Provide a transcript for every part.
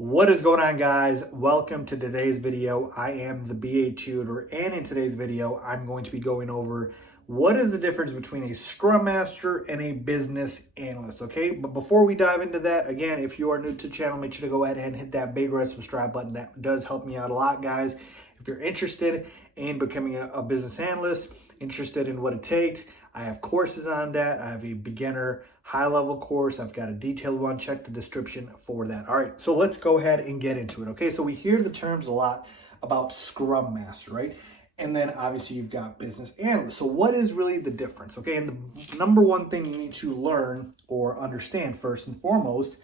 What is going on, guys? Welcome to today's video. I am the BA Tutor, and in today's video, I'm going to be going over what is the difference between a Scrum Master and a Business Analyst, okay? But before we dive into that, again, if you are new to the channel, make sure to go ahead and hit that big red subscribe button. That does help me out a lot, guys. If you're interested in becoming a business analyst, interested in what it takes, I have courses on that. I have a beginner high-level course. I've got a detailed one. Check the description for that. All right, so let's go ahead and get into it, okay? So we hear the terms a lot about Scrum Master, right? And then obviously you've got Business Analyst. So what is really the difference, okay? And the number one thing you need to learn or understand first and foremost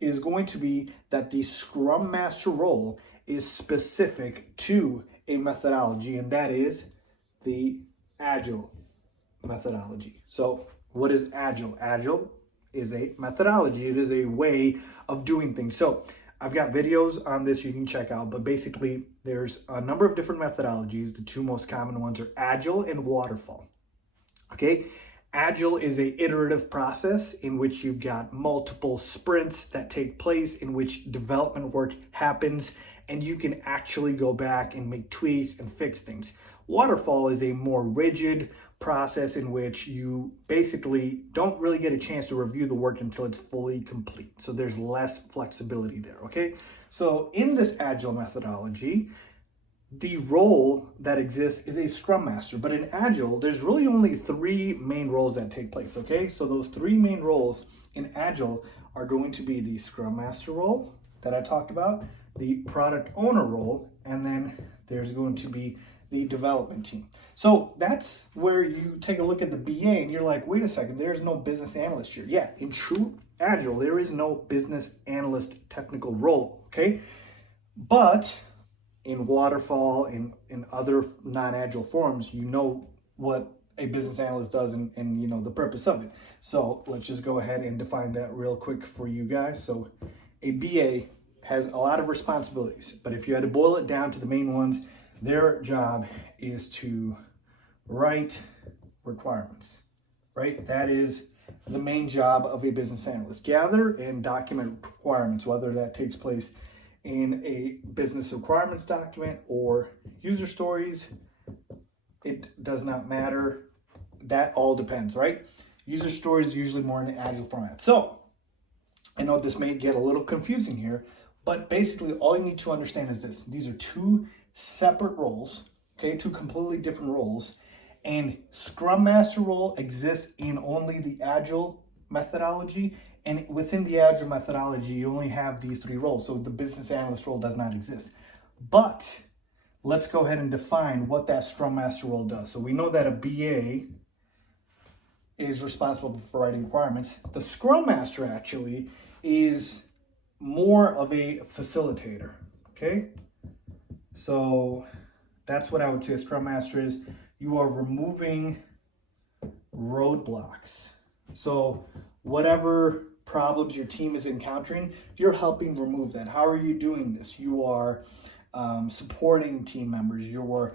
is going to be that the Scrum Master role is specific to a methodology, and that is the Agile methodology. So what is Agile? Agile is a methodology. It is a way of doing things. So I've got videos on this you can check out, but basically there's a number of different methodologies. The two most common ones are Agile and Waterfall. Okay, Agile is a iterative process in which you've got multiple sprints that take place, in which development work happens, and you can actually go back and make tweaks and fix things. Waterfall is a more rigid process in which you basically don't really get a chance to review the work until it's fully complete. So there's less flexibility there, okay? So in this Agile methodology, the role that exists is a Scrum Master, but in Agile, there's really only three main roles that take place, okay? So those three main roles in Agile are going to be the Scrum Master role that I talked about, the Product Owner role, and then there's going to be the development team. So that's where you take a look at the BA and you're like, wait a second, there's no business analyst here. Yeah, in true Agile, there is no business analyst technical role, okay? But in Waterfall, in other non-Agile forms, you know what a business analyst does and you know the purpose of it. So let's just go ahead and define that real quick for you guys. So a BA has a lot of responsibilities, but if you had to boil it down to the main ones, their job is to write requirements, right? That is the main job of a business analyst. Gather and document requirements, whether that takes place in a business requirements document or user stories, it does not matter. That all depends, right? User stories is usually more in an Agile format. So I know this may get a little confusing here, but basically all you need to understand is this. These are two separate roles, okay, two completely different roles, and Scrum Master role exists in only the Agile methodology, and within the Agile methodology you only have these three roles, so the business analyst role does not exist. But let's go ahead and define what that Scrum Master role does. So we know that a BA is responsible for writing requirements. The Scrum Master actually is more of a facilitator, okay? So that's what I would say a Scrum Master is. You are removing roadblocks. So whatever problems your team is encountering, you're helping remove that. How are you doing this? You are supporting team members. You're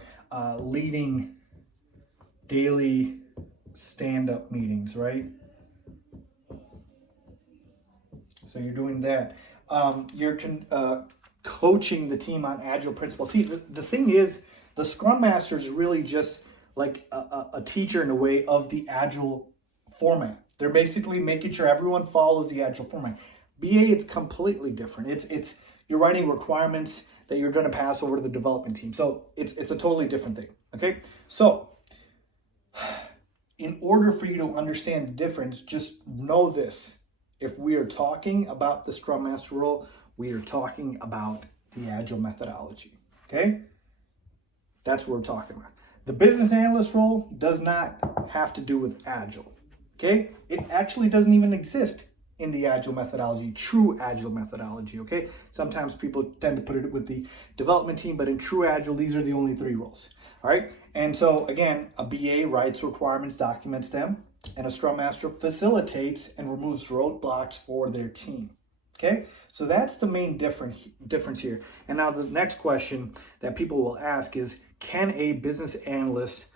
leading daily stand-up meetings, right? So you're doing that. You're coaching the team on Agile principles. See, the thing is, the Scrum Master is really just like a teacher in a way of the Agile format. They're basically making sure everyone follows the Agile format. BA, it's completely different. It's you're writing requirements that you're going to pass over to the development team. So it's a totally different thing. Okay, so in order for you to understand the difference, just know this: if we are talking about the Scrum Master role, we are talking about the Agile methodology, okay? That's what we're talking about. The business analyst role does not have to do with Agile, okay? It actually doesn't even exist in the Agile methodology, true Agile methodology, okay? Sometimes people tend to put it with the development team, but in true Agile, these are the only three roles, all right? And so again, a BA writes requirements, documents them, and a Scrum Master facilitates and removes roadblocks for their team. Okay, so that's the main difference here. And now the next question that people will ask is, can a business analyst,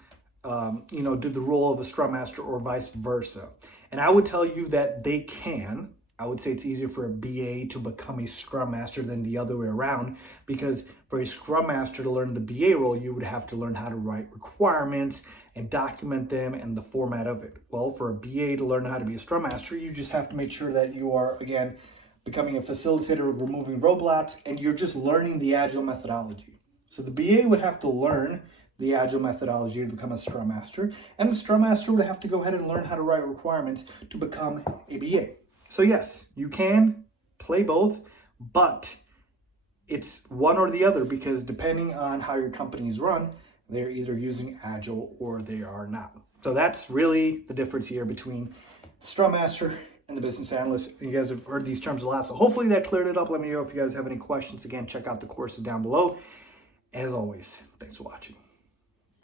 do the role of a Scrum Master or vice versa? And I would tell you that they can. I would say it's easier for a BA to become a Scrum Master than the other way around, because for a Scrum Master to learn the BA role, you would have to learn how to write requirements and document them and the format of it. Well, for a BA to learn how to be a Scrum Master, you just have to make sure that you are, again, becoming a facilitator, removing roadblocks, and you're just learning the Agile methodology. So the BA would have to learn the Agile methodology to become a Scrum Master, and the Scrum Master would have to go ahead and learn how to write requirements to become a BA. So yes, you can play both, but it's one or the other, because depending on how your company is run, they're either using Agile or they are not. So that's really the difference here between Scrum Master and the business analyst. You guys have heard these terms a lot, so hopefully that cleared it up. Let me know if you guys have any questions. Again, check out the courses down below. As always, thanks for watching.